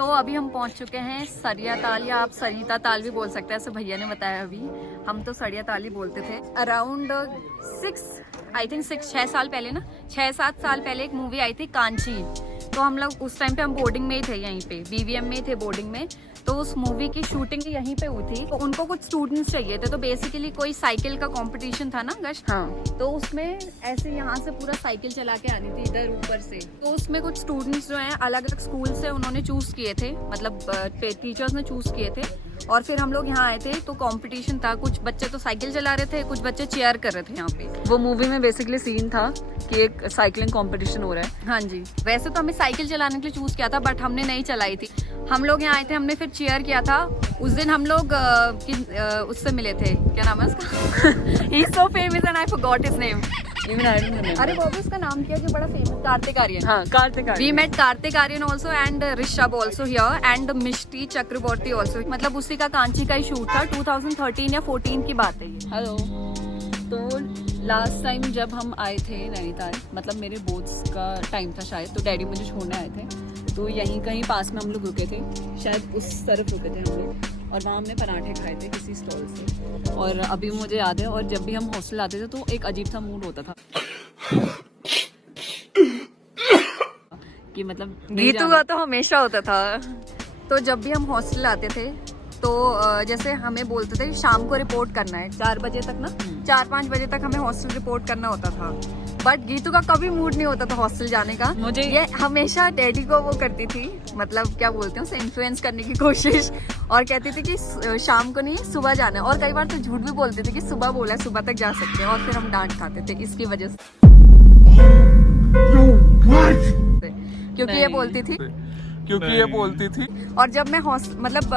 तो अभी हम पहुंच चुके हैं सरिया ताल, या आप सरिता ताल भी बोल सकते हैं, ऐसे भैया ने बताया। अभी हम तो सरिया ताल ही बोलते थे। अराउंड 6 साल पहले ना, 6-7 साल पहले एक मूवी आई थी कांची। तो हम लोग उस टाइम पे हम बोर्डिंग में ही थे, यहीं पे BVM में ही थे बोर्डिंग में। तो उस मूवी की शूटिंग यहीं पे हुई थी। तो उनको कुछ स्टूडेंट्स चाहिए थे, तो बेसिकली कोई साइकिल का कंपटीशन था ना गश्त। हाँ, तो उसमें ऐसे यहाँ से पूरा साइकिल चला के आनी थी इधर ऊपर से। तो उसमें कुछ स्टूडेंट्स जो हैं अलग अलग स्कूल से उन्होंने चूज किए थे, मतलब टीचर्स ने चूज किए थे। और फिर हम लोग यहाँ आए थे, तो कंपटीशन था। कुछ बच्चे तो साइकिल चला रहे थे, कुछ बच्चे चेयर कर रहे थे यहाँ पे। वो मूवी में बेसिकली सीन था कि एक साइकिलिंग कंपटीशन हो रहा है। हाँ जी, वैसे तो हमें साइकिल चलाने के लिए चूज किया था, बट हमने नहीं चलाई थी। हम लोग यहाँ आए थे, हमने फिर चेयर किया था। उस दिन हम लोग उससे मिले थे, क्या नाम है उसका? He is so famous and I forgot his name. अरे वो भी उसका नाम क्या जो बड़ा फेमस, कार्तिक आर्यन। हाँ, Kartik Aaryan. We met Kartik Aaryan also and Rishabh also here and Mishti Chakraborty also। मतलब उसी का कांची का ही शूट था, 2013 या 14 की बात है ये। हेलो। तो लास्ट टाइम जब हम आए थे नैनीताल, मतलब मेरे बोर्ड्स का टाइम था शायद, तो डैडी मुझे छोड़ने आए थे। तो यहीं कहीं पास में हम लोग रुके थे, शायद उस तरफ रुके थे हम लोग, और वहाँ हमने पराठे खाए थे किसी स्टॉल से। और अभी मुझे याद है, और जब भी हम हॉस्टल आते थे तो एक अजीब सा मूड होता था कि मतलब गीतू का तो हमेशा होता था। तो जब भी हम हॉस्टल आते थे, तो जैसे हमें बोलते थे शाम को रिपोर्ट करना है 4 बजे तक ना, 4-5 बजे तक हमें हॉस्टल रिपोर्ट करना होता था। बट गीतू का कभी मूड नहीं होता था हॉस्टल जाने का। मुझे ये हमेशा डैडी को वो करती थी, मतलब क्या बोलते हैं उसे, इन्फ्लुएंस करने की कोशिश, और कहती थी कि शाम को नहीं सुबह जाना है। और कई बार तो झूठ भी बोलती थी कि सुबह बोला है, सुबह तक जा सकते हैं, और फिर हम डांट खाते थे इसकी वजह से। क्योंकि ये बोलती थी। और जब मैं मतलब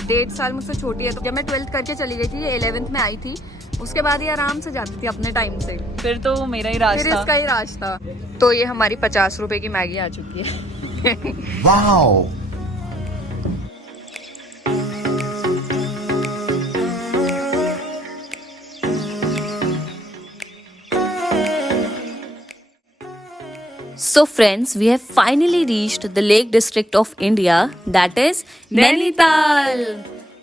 1.5 साल मुझसे छोटी है, तो जब मैं 12th करके चली गई थी, ये 11th में आई थी, उसके बाद ये आराम से जाती थी अपने टाइम से। फिर तो मेरा ही राज फिर था। इसका ही राज था। तो ये हमारी 50 रुपए की मैगी आ चुकी है। Wow. So friends, we have finally reached the Lake District of India, that is Nainital.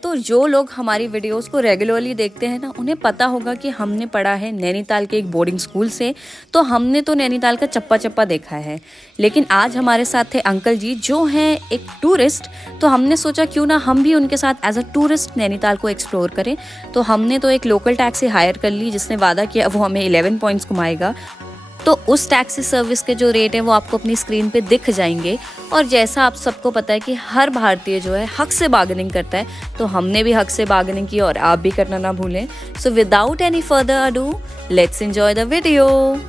तो जो लोग हमारी वीडियोस को रेगुलरली देखते हैं ना, उन्हें पता होगा कि हमने पढ़ा है नैनीताल के एक बोर्डिंग स्कूल से। तो हमने तो नैनीताल का चप्पा चप्पा देखा है, लेकिन आज हमारे साथ थे अंकल जी जो हैं एक टूरिस्ट। तो हमने सोचा क्यों ना हम भी उनके साथ एज अ टूरिस्ट नैनीताल को एक्सप्लोर करें। तो हमने तो एक लोकल टैक्सी हायर कर ली, जिसने वादा किया वो हमें 11 पॉइंट्स घुमाएगा। तो उस टैक्सी सर्विस के जो रेट हैं वो आपको अपनी स्क्रीन पे दिख जाएंगे। और जैसा आप सबको पता है कि हर भारतीय जो है हक से बार्गेनिंग करता है, तो हमने भी हक से बार्गेनिंग की, और आप भी करना ना भूलें। So without any further ado, let's enjoy the video.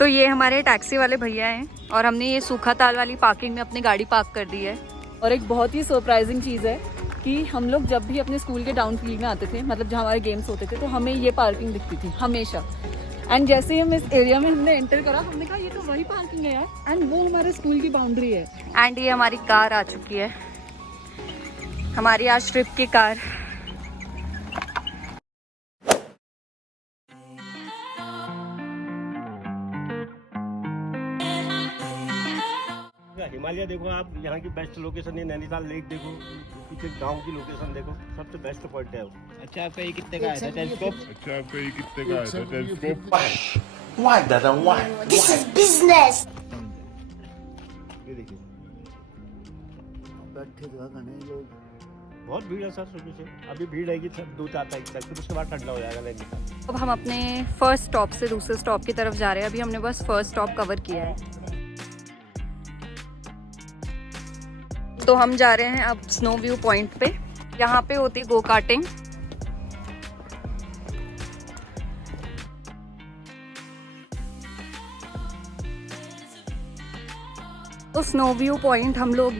तो ये हमारे टैक्सी वाले भैया हैं, और हमने ये सूखा ताल वाली पार्किंग में अपनी गाड़ी पार्क कर दी है। और एक बहुत ही सरप्राइजिंग चीज़ है कि हम लोग जब भी अपने स्कूल के डाउन फील्ड में आते थे, मतलब जहाँ हमारे गेम्स होते थे, तो हमें ये पार्किंग दिखती थी हमेशा। एंड जैसे ही हम इस एरिया में हमने एंटर करा, हमने कहा ये तो वही पार्किंग है यार, एंड वो हमारे स्कूल की बाउंड्री है। एंड ये हमारी कार आ चुकी है, हमारी आज ट्रिप की कार। हिमालय देखो आप, यहाँ की बेस्ट लोकेशन है। नैनीताल लेक देखो, पीछे गांव की लोकेशन देखो, सबसे बेस्ट पॉइंट है वो। अच्छा आपका ये कितने का है टेलीस्कोप? Why दादा why? This is business. ये देखिए बहुत भीड़ है सर सुबह से। अभी भीड़ रहेगी 2-4 तारीख तक, फिर उसके बाद ठंडा हो जाएगा नैनीताल। अब हम अपने फर्स्ट स्टॉप से दूसरे स्टॉप की तरफ जा रहे हैं। अभी हमने बस फर्स्ट स्टॉप कवर किया है। तो हम जा रहे हैं अब स्नो व्यू पॉइंट पे। यहाँ पे होती गो कार्टिंग। तो स्नो व्यू पॉइंट हम लोग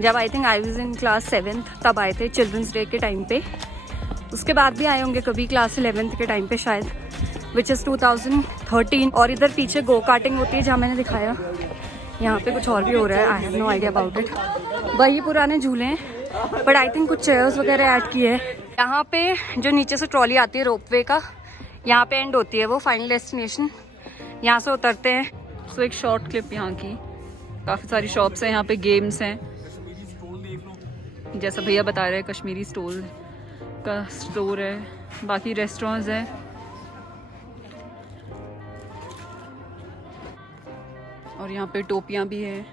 जब I think I was in class 7th तब आए थे चिल्ड्रंस डे के टाइम पे। उसके बाद भी आए होंगे कभी क्लास 11th के टाइम पे शायद, विच इज़ 2013। और इधर पीछे गो कार्टिंग होती है जहाँ मैंने दिखाया, यहाँ पे कुछ और भी हो रहा है, I have no idea about it. वही पुराने झूले हैं बट आई थिंक कुछ चेयर्स वगैरह ऐड किए हैं। यहाँ पे जो नीचे से ट्रॉली आती है रोपवे का, यहाँ पे एंड होती है वो फाइनल डेस्टिनेशन, यहाँ से उतरते हैं। सो एक शॉर्ट क्लिप यहाँ की, काफ़ी सारी शॉप्स हैं यहाँ पे, गेम्स हैं, जैसा भैया बता रहे हैं कश्मीरी स्टोर का स्टोर है, बाकी रेस्टोरेंट्स हैं। और यहाँ पे टोपियाँ भी है,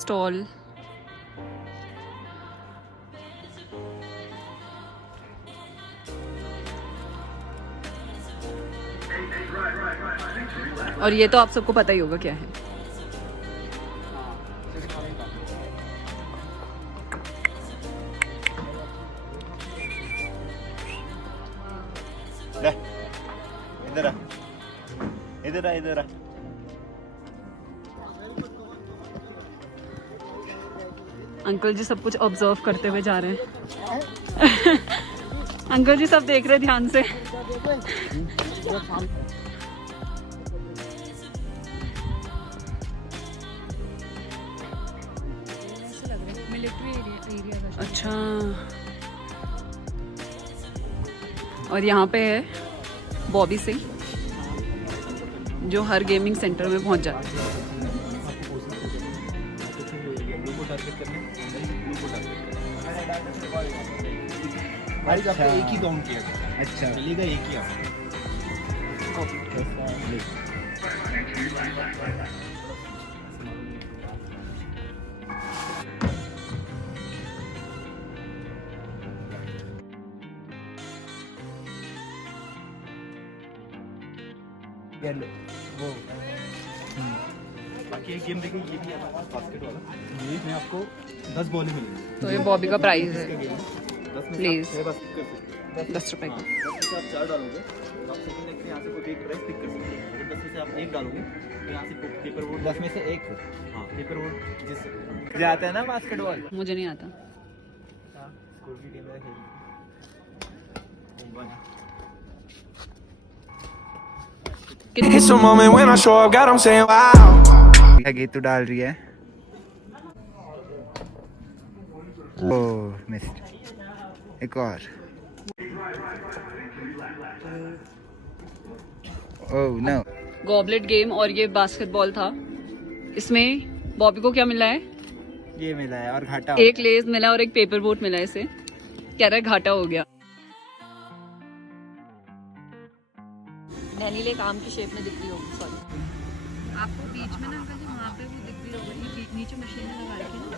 स्टॉल। और ये तो आप सबको पता ही होगा क्या है। ले, इधर आ, इधर आ, इधर आ। अंकल जी सब कुछ ऑब्जर्व करते हुए जा रहे हैं। अंकल जी सब देख रहे हैं ध्यान से। अच्छा, और यहाँ पे है बॉबी सिंह जो हर गेमिंग सेंटर में पहुँच जाता है। भाई आपको एक ही काउंट किया था। अच्छा मिलेगा एक ही आपको। वो बाकी एक गेम देखिए, ये भी है बास्केट वाला, ये में आपको 10 बॉलें मिलेंगी। तो ये बॉबी का प्राइस है, प्लीज प्लीज 10 रुपए का। 10 में से आप 4 डालोगे तो आप सेकंड लेग से यहाँ से कोई एक प्राइस पिक कर सकते हैं। अगर 10 में से आप 1 डालोगे तो यहाँ से पेपर बोर्ड 10 में से 1, हाँ पेपर बोर्ड जिस जाता है ना बास्केटबॉल। मुझे नहीं आता। स्कूल की टीम में खेली। It's a moment when I show up, God, I'm saying wow. क्या गीत तो डाल रही है। ओह मिस्ड, एक और। Oh no. गॉबलेट गेम और ये बास्केटबॉल था। इसमें बॉबी को क्या मिला है? ये मिला है और घाटा। एक लेज मिला और एक पेपर बोट मिला है इसे। कह रहा है घाटा हो गया। नैनी लेक आम की शेप में दिख रही होगी, सॉरी आपको बीच में ना अंकल जी वहाँ पे वो दिख रही होगी, ये नीचे मशीन लगा रखी है ना,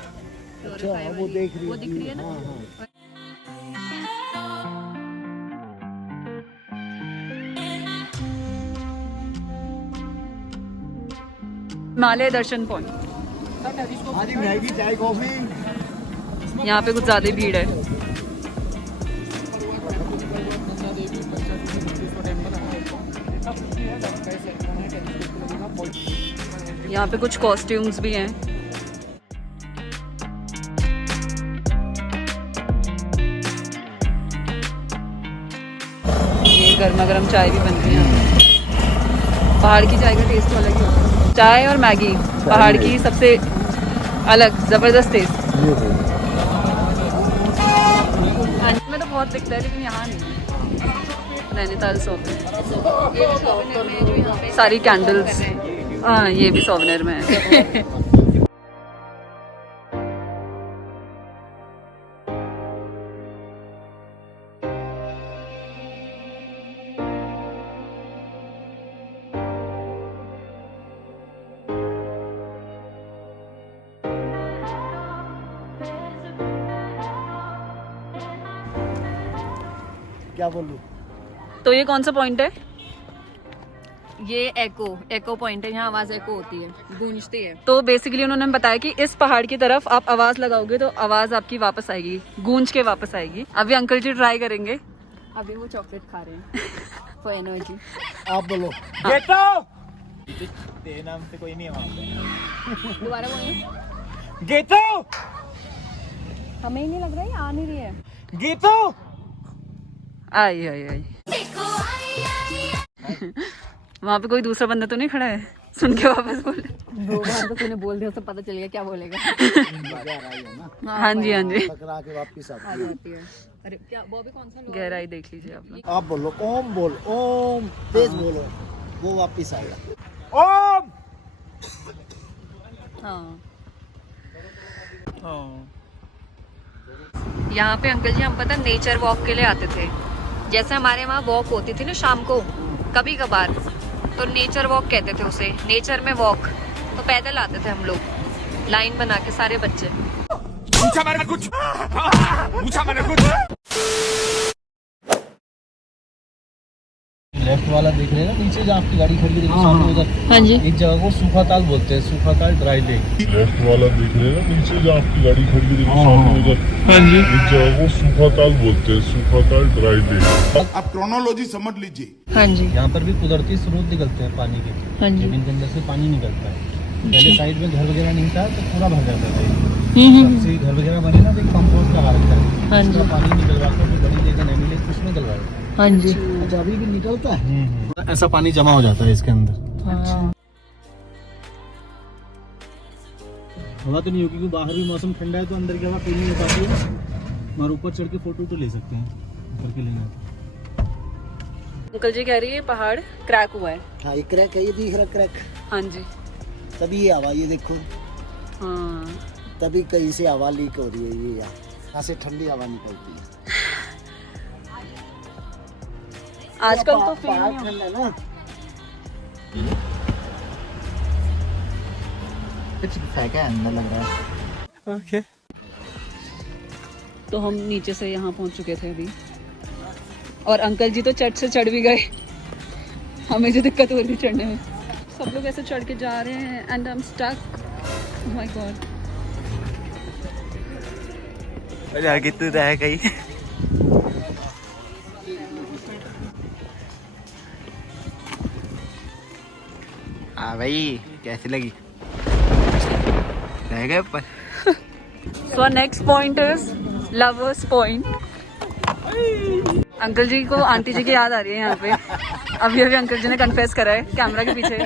प्योरीफायर वाली, वो दिख रही है ना। हिमालय दर्शन पॉइंट। मैगी चाय कॉफी। यहाँ पे कुछ ज्यादा ही भीड़ है। यहाँ पे कुछ कॉस्ट्यूम्स भी हैं। ये गर्मा गर्म चाय भी बनती है। पहाड़ की चाय का टेस्ट तो अलग ही होता है। चाय और मैगी पहाड़ की सबसे अलग जबरदस्त टेस्ट। में तो बहुत दिखता है लेकिन यहाँ नहीं है। नैनीताल सोवेनिर सारी कैंडल्स, हाँ ये भी सोवेनिर में है। क्या बोलूं? तो ये कौन सा पॉइंट है? ये एको पॉइंट है, यहाँ आवाज एको होती है, गूंजती है। तो बेसिकली उन्होंने बताया कि इस पहाड़ की तरफ आप आवाज लगाओगे तो आवाज आपकी वापस आएगी, गूंज के वापस आएगी। अभी अंकल जी ट्राई करेंगे। अभी वो चॉकलेट खा रहे हैं फॉर एनर्जी। आप बोलो। तेरे नाम से कोई नहीं है वहाँ पे। दोबारा बोलिए। गीतू, हमें ही नहीं लग रहा है, आ नहीं रही है। गीतू, आई आई आई। वहाँ पे कोई दूसरा बंदा तो नहीं खड़ा है? सुन के वापस बोल। दो बार तो तूने बोल दिया, उससे पता चल गया क्या बोलेगा। हाँ जी हाँ जी। टकरा के वापस आ जाती है। अरे क्या बॉबी कौन सा लोग? गहराई देख लीजिए आप लोग। आप बोलो ओम, बोल ओम, तेज बोलो, वो वापस आएगा। ओम। हाँ। यहाँ पे अंकल जी हम पता नेचर वॉक के लिए आते थे। जैसे हमारे वहाँ वॉक होती थी ना शाम को कभी कभार, तो नेचर वॉक कहते थे उसे, नेचर में वॉक। तो पैदल आते थे हम लोग लाइन बना के सारे बच्चे। पूछा मैंने कुछ, पूछा मैंने कुछ। लेफ्ट वाला देख रहे हैं ना नीचे जहाँ आपकी गाड़ी खड़ी है सामने उधर। हाँ जी। एक जगह को सूखा ताल बोलते हैं, सूखा ताल ड्राई लेक। लेफ्ट वाला देख रहे हैं ना नीचे जहाँ आपकी गाड़ी खड़ी है सामने उधर। हाँ जी। एक जगह को सूखा ताल बोलते हैं, सूखा ताल ड्राई लेक। आप क्रोनोलॉजी समझ लीजिए। हाँ जी। यहाँ पर भी कुदरती स्रोत निकलते हैं पानी के। हाँ जी। जमीन के अंदर से पानी निकलता है। पहले साइड में घर वगैरह नहीं था तो पूरा भर जाता था। जब से घर वगैरह बने ना तो एक पंप हाउस लगा रखा है। हाँ जी। पानी निकलवा कर बड़ी लेकर नहीं मिले उसमें डलवाया। हाँ जी। अच्छा अभी भी निकलता है। ऐसा पानी जमा हो जाता है इसके अंदर। हाँ। हवा तो नहीं होगी क्योंकि बाहर भी मौसम ठंडा है तो अंदर की हवा फील नहीं हो पाती है। और ऊपर चढ़ के फोटो तो ले सकते हैं, ऊपर के लेना। अंकल जी कह रही है पहाड़ क्रैक हुआ है। हाँ ये क्रैक है, ये दिख रहा क्रैक। हाँ जी। तभी ये हवा ये देखो, हाँ। तभी कहीं से हवा लीक हो रही है। ये यहाँ से ठंडी हवा निकलती है। आजकल तो फील पहाड़ नहीं हो- ठंडा ना। कुछ फेंका है अंदर लग रहा है। ओके। तो हम नीचे से यहाँ पहुँच चुके थे अभी, और अंकल जी तो चढ़ से चढ़ भी गए। हमें जो दिक्कत हो रही चढ़ने में, सब लोग ऐसे चढ़ के जा रहे हैं and I am stuck. Oh my god. आगे तू रह गई। हाँ भाई कैसी लगी? रह गए ऊपर। So next point is lovers point. Uncle ji को आंटी जी की याद आ रही है यहाँ पे। अभी अभी अंकल जी ने कन्फेस करा है कैमरा के पीछे।